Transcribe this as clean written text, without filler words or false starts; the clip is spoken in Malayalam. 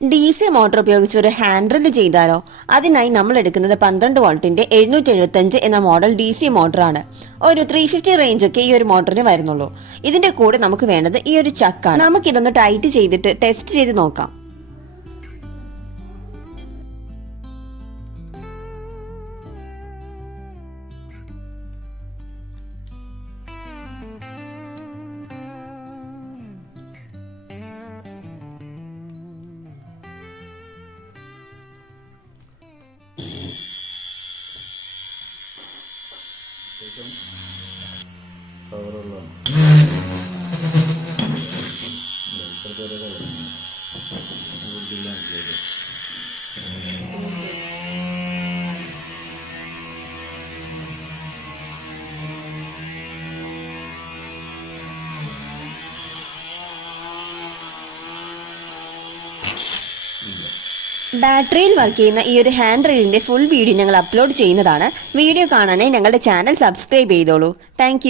DC മോട്ടോർ ഉപയോഗിച്ച് ഒരു ഹാൻഡ് ഡ്രിൽ ചെയ്താലോ? അതിനായി നമ്മൾ എടുക്കുന്നത് 12 വോൾട്ടിന്റെ 775 എന്ന മോഡൽ DC മോട്ടറാണ്. ഒരു 350 റേഞ്ച് ഒക്കെ ഈ ഒരു മോട്ടറിന് വരുന്നുള്ളൂ. ഇതിന്റെ കൂടെ നമുക്ക് വേണ്ടത് ഈ ഒരു ചക്കാണ്. നമുക്കിതൊന്ന് ടൈറ്റ് ചെയ്തിട്ട് ടെസ്റ്റ് ചെയ്ത് നോക്കാം. ബാറ്ററിയിൽ വർക്ക് ചെയ്യുന്ന ഈ ഒരു ഹാൻഡ് റെയിലിന്റെ ഫുൾ വീഡിയോ ഞങ്ങൾ അപ്ലോഡ് ചെയ്യുന്നതാണ്. വീഡിയോ കാണാനായി ഞങ്ങളുടെ ചാനൽ സബ്സ്ക്രൈബ് ചെയ്തോളൂ. താങ്ക്